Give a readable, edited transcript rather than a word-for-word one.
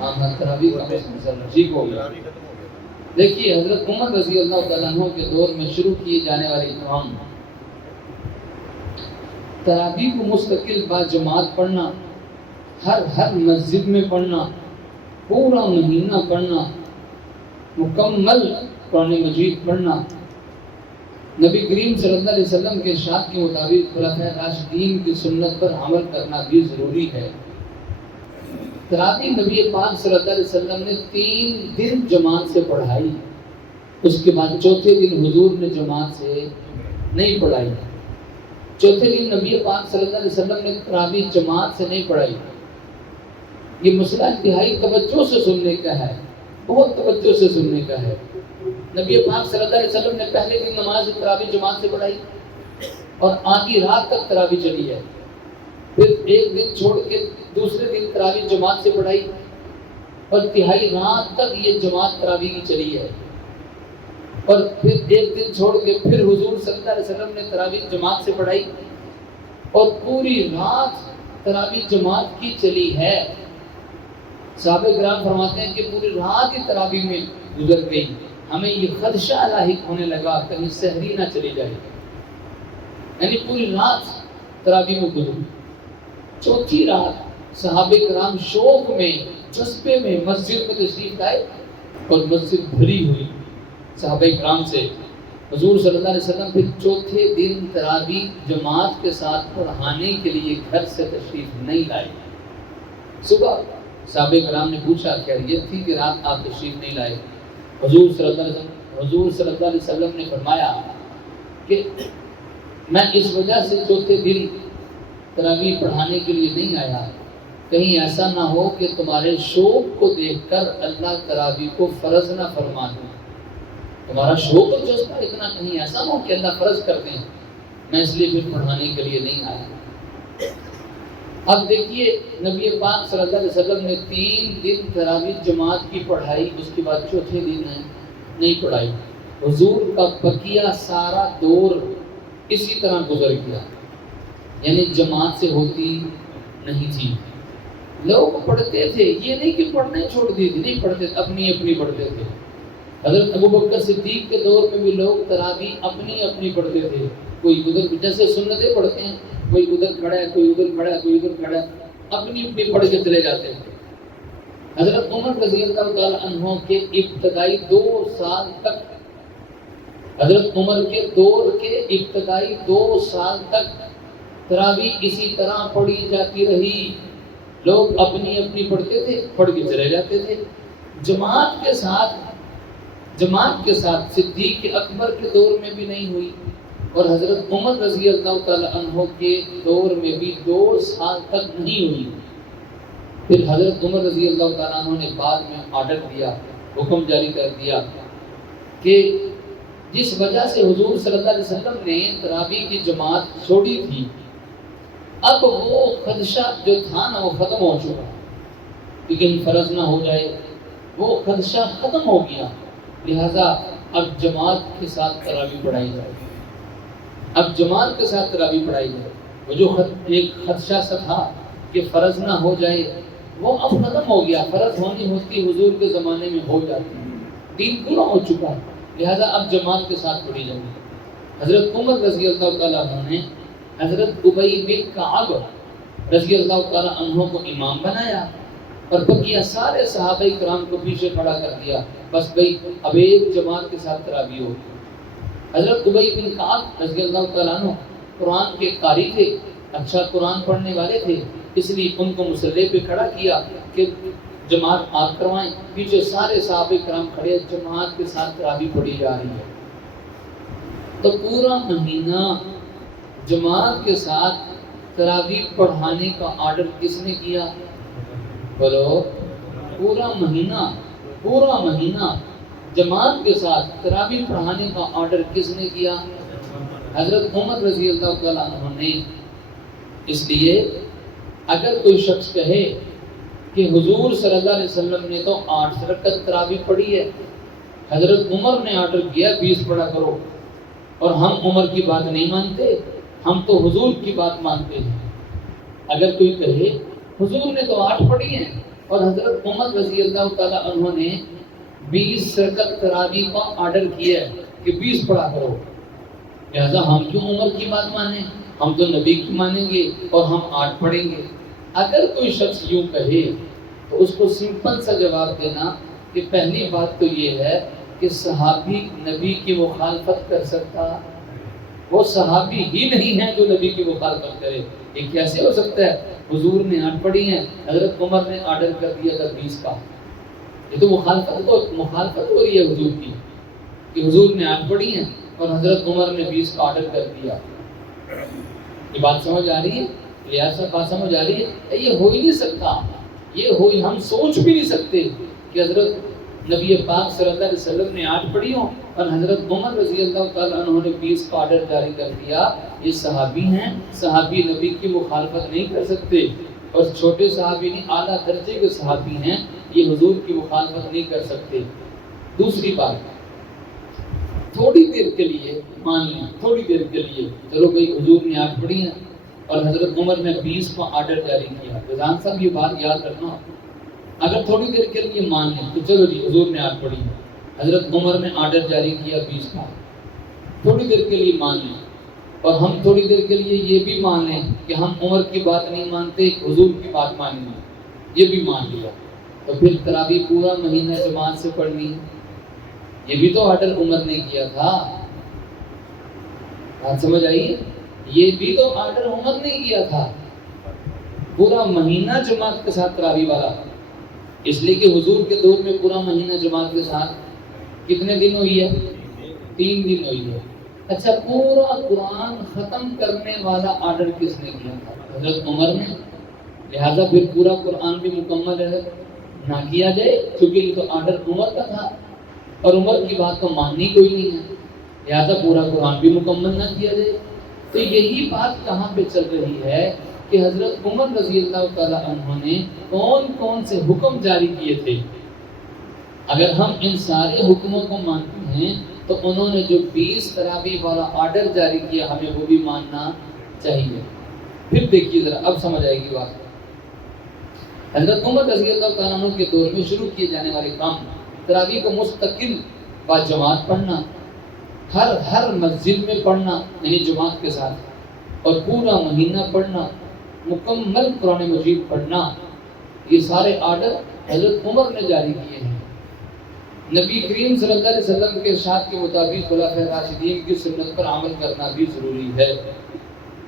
ہاں تراویح کا مسئلہ ٹھیک ہو گیا۔ دیکھیے حضرت عمر رضی اللہ تعالیٰ عنہ کے دور میں شروع کیے جانے والے اہتمام تراویح کو مستقل با جماعت پڑھنا، ہر مسجد میں پڑھنا، پورا مہینہ پڑھنا، مکمل قرآن مجید پڑھنا، نبی کریم صلی اللہ علیہ وسلم کے ارشاد کے مطابق خلفائے راشدین کی سنت پر عمل کرنا بھی ضروری ہے۔ تراویح نبی پاک صلی اللہ علیہ وسلم نے 3 دن جماعت سے پڑھائی، اس کے بعد چوتھے دن حضور نے جماعت سے نہیں پڑھائی۔ چوتھے دن نبی پاک صلی اللہ علیہ وسلم نے تراویح جماعت سے نہیں پڑھائی۔ یہ مسئلہ انتہائی توجہ سے سننے کا ہے، بہت توجہ سے سننے کا ہے۔ نبی پاک صلی اللہ علیہ وسلم نے پہلے دن نماز تراویح جماعت سے پڑھائی اور آدھی رات تک تراویح چلی ہے، پھر ایک دن چھوڑ کے دوسرے دن تراویح جماعت سے پڑھائی اور تہائی رات تک یہ جماعت تراویح کی چلی ہے، اور پھر ایک دن چھوڑ کے پھر حضور صلی اللہ علیہ وسلم نے تراویح جماعت سے پڑھائی اور پوری رات تراویح جماعت کی چلی ہے۔ صحابہ کرام فرماتے ہیں کہ پوری رات ہی تراویح میں گزر گئی، ہمیں یہ خدشہ لاحق ہونے لگا کہیں سحری نہ چلی جائے، یعنی پوری رات تراویح میں گزری۔ چوتھی رات صحابہ کرام شوق میں، جذبے میں مسجد میں تشریف لائے اور مسجد بھری ہوئی صحابہ کرام سے۔ حضور صلی اللہ علیہ وسلم پھر چوتھے دن تراویح جماعت کے ساتھ پڑھانے کے لیے گھر سے تشریف نہیں لائے۔ صبح صحابہ کرام نے پوچھا خیریت تھی کہ رات آپ تشریف نہیں لائے؟ حضور صلی اللہ علیہ وسلم نے فرمایا کہ میں اس وجہ سے چوتھے دن تراویح پڑھانے کے لیے نہیں آیا، کہیں ایسا نہ ہو کہ تمہارے شوق کو دیکھ کر اللہ تراویح کو فرض نہ فرما دے، تمہارا شوق اور جذبہ اتنا کہیں ایسا نہ ہو کہ اللہ فرض کر دیں، میں اس لیے پھر پڑھانے کے لیے نہیں آیا۔ اب دیکھیے نبی پاک صلی اللہ علیہ وسلم نے 3 دن تراویح جماعت کی پڑھائی، اس کے بعد چوتھے دن نہیں پڑھائی۔ حضور کا بقیہ سارا دور اسی طرح گزر گیا، یعنی جماعت سے ہوتی نہیں تھی۔ لوگ پڑھتے تھے، یہ نہیں کہ پڑھنے چھوڑ دی تھی، نہیں پڑھتے، اپنی پڑھتے تھے۔ حضرت ابوبکر صدیق کے دور میں بھی لوگ تراویح اپنی پڑھتے تھے، کوئی ادھر جیسے سنتیں پڑھتے ہیں، کوئی ادھر کھڑا ہے، کوئی ادھر کھڑا ہے، کوئی ادھر کھڑا ہے، اپنی پڑھ کے چلے جاتے ہیں۔ حضرت عمر رضی اللہ تعالی عنہ کے ابتدائی 2 سال تک، حضرت عمر کے دور کے ابتدائی 2 سال تک تراویح اسی طرح پڑھی جاتی رہی۔ لوگ اپنی پڑھتے تھے، پڑھ کے چلے جاتے تھے۔ جماعت کے ساتھ صدیق اکبر کے دور میں بھی نہیں ہوئی اور حضرت عمر رضی اللہ تعالی عنہ کے دور میں بھی 2 سال تک نہیں ہوئی۔ پھر حضرت عمر رضی اللہ تعالیٰ عنہ نے بعد میں آرڈر دیا، حکم جاری کر دیا کہ جس وجہ سے حضور صلی اللہ علیہ وسلم نے تراویح کی جماعت چھوڑی تھی، اب وہ خدشہ جو تھا نا وہ ختم ہو چکا، لیکن فرض نہ ہو جائے، وہ خدشہ ختم ہو گیا، لہذا اب جماعت کے ساتھ تراویح پڑھائی جائے، اب جماعت کے ساتھ تراویح پڑھائی جائے۔ وہ جو ایک خدشہ سا تھا کہ فرض نہ ہو جائے، وہ اب ختم ہو گیا۔ فرض ہونی ہوتی حضور کے زمانے میں ہو جاتی، دین پورا ہو چکا ہے، لہذا اب جماعت کے ساتھ پڑھی جائے۔ حضرت عمر رضی اللہ تعالیٰ عنہ نے حضرت ابی بن کعب رضی اللہ تعالیٰ عنہ کو امام بنایا اور بقیہ سارے صحابہ کرام کو پیچھے کھڑا کر دیا، بس بھئی اب ایک جماعت کے ساتھ تراویح ہو۔ حضرت ابی بن کعب رضی اللہ تعالیٰ عنہ قرآن کے قاری تھے، اچھا قرآن پڑھنے والے تھے، اس لیے ان کو مصلی پہ کھڑا کیا کہ جماعت آپ کروائیں۔ پیچھے سارے صحابہ کرام کھڑے، جماعت کے ساتھ تراویح پڑھی جا رہی ہے۔ تو پورا مہینہ جماعت کے ساتھ تراویح پڑھانے کا آرڈر کس نے کیا؟ بولو، پورا مہینہ جماعت کے ساتھ تراویح پڑھانے کا آرڈر کس نے کیا؟ حضرت عمر رضی اللہ تعالیٰ عنہ نے۔ اس لیے اگر کوئی شخص کہے کہ حضور صلی اللہ علیہ وسلم نے تو 8 رکعت تراویح پڑھی ہے، حضرت عمر نے آرڈر کیا 20 پڑھا کرو، اور ہم عمر کی بات نہیں مانتے، ہم تو حضور کی بات مانتے ہیں۔ اگر کوئی کہے حضور نے تو 8 پڑھی ہیں، اور حضرت عمر رضی اللہ تعالیٰ عنہ نے 20 رکعت تراویح کا آرڈر کیا ہے کہ 20 پڑھا کرو، لہذا ہم کیوں عمر کی بات مانیں، ہم تو نبی کی مانیں گے اور ہم 8 پڑھیں گے۔ اگر کوئی شخص یوں کہے تو اس کو سمپل سا جواب دینا کہ پہلی بات تو یہ ہے کہ صحابی نبی کی مخالفت کر سکتا، وہ صحابی ہی نہیں ہے جو نبی کی مخالفت کرے۔ یہ کیسے ہو سکتا ہے؟ حضور نے 8 پڑھی ہیں، حضرت عمر نے آرڈر کر دیا تھا 20 کا، یہ تو مخالفت ہو رہی ہے حضور کی کہ حضور نے 8 پڑھی ہیں اور حضرت عمر نے 20 کا آرڈر کر دیا۔ یہ بات سمجھ آ رہی ہے؟ ریاض بات سمجھ آ رہی ہے؟ یہ ہو ہی نہیں سکتا، ہم سوچ بھی نہیں سکتے کہ حضرت نبی پاک صلی اللہ علیہ وسلم نے 8 پڑھی ہوں اور حضرت عمر رضی اللہ تعالیٰ عنہ نے 20 کا آرڈر جاری کر دیا۔ یہ صحابی ہیں، صحابی نبی کی مخالفت نہیں کر سکتے، اور چھوٹے صحابی نہیں، اعلیٰ درجے کے صحابی ہیں، یہ حضور کی مخالفت نہیں کر سکتے۔ دوسری بات، تھوڑی دیر کے لیے مان لیں، تھوڑی دیر کے لیے چلو بھائی حضور نے 8 پڑھی ہیں اور حضرت عمر نے 20 کا آرڈر جاری کیا۔ رضوان صاحب یہ بات یاد رکھنا، اگر تھوڑی دیر کے لیے مان لیں تو چلو جی حضور نے 8 پڑھی، حضرت عمر نے آرڈر جاری کیا 20 کا، تھوڑی دیر کے لیے مان لیں، اور ہم تھوڑی دیر کے لیے یہ بھی مان لیں کہ ہم عمر کی بات نہیں مانتے، حضور کی بات مانیں گے، یہ بھی مان لیا، تو پھر تراویح پورا مہینہ جماعت سے پڑھنی ہے۔ یہ بھی تو آرڈر عمر نے کیا تھا، بات سمجھ آئی؟ یہ بھی تو آرڈر عمر نے کیا تھا، پورا مہینہ جماعت کے ساتھ تراویح والا، اس لیے کہ حضور کے دور میں پورا مہینہ جماعت کے ساتھ کتنے دن ہوئی ہے؟ 3 دن ہوئی ہے۔ اچھا، پورا قرآن ختم کرنے والا آرڈر کس نے کیا تھا؟ حضرت عمر نے، لہذا پھر پورا قرآن بھی مکمل ہے نہ کیا جائے، کیونکہ یہ تو آرڈر عمر کا تھا اور عمر کی بات تو ماننی کوئی نہیں ہے، لہذا پورا قرآن بھی مکمل نہ کیا جائے۔ تو یہی بات کہاں پہ چل رہی ہے کہ حضرت عمر رضی اللہ تعالیٰ عنہ نے کون کون سے حکم جاری کیے تھے؟ اگر ہم ان سارے حکموں کو مانتے ہیں تو انہوں نے جو 20 تراویح والا آرڈر جاری کیا ہمیں وہ بھی ماننا چاہیے۔ پھر دیکھیے ذرا، اب سمجھ آئے گی بات۔ حضرت عمر رضی اللہ تعالیٰ عنہ کے دور میں شروع کیے جانے والے کام، تراویح کو مستقل با جماعت پڑھنا، ہر مسجد میں پڑھنا یعنی جماعت کے ساتھ، اور پورا مہینہ پڑھنا، مکمل قرآن مجید پڑھنا، یہ سارے آرڈر حضرت عمر نے جاری کیے ہیں۔ نبی کریم صلی اللہ علیہ وسلم کے ارشاد کے مطابق خلفائے راشدین کی سنت پر عمل کرنا بھی ضروری ہے۔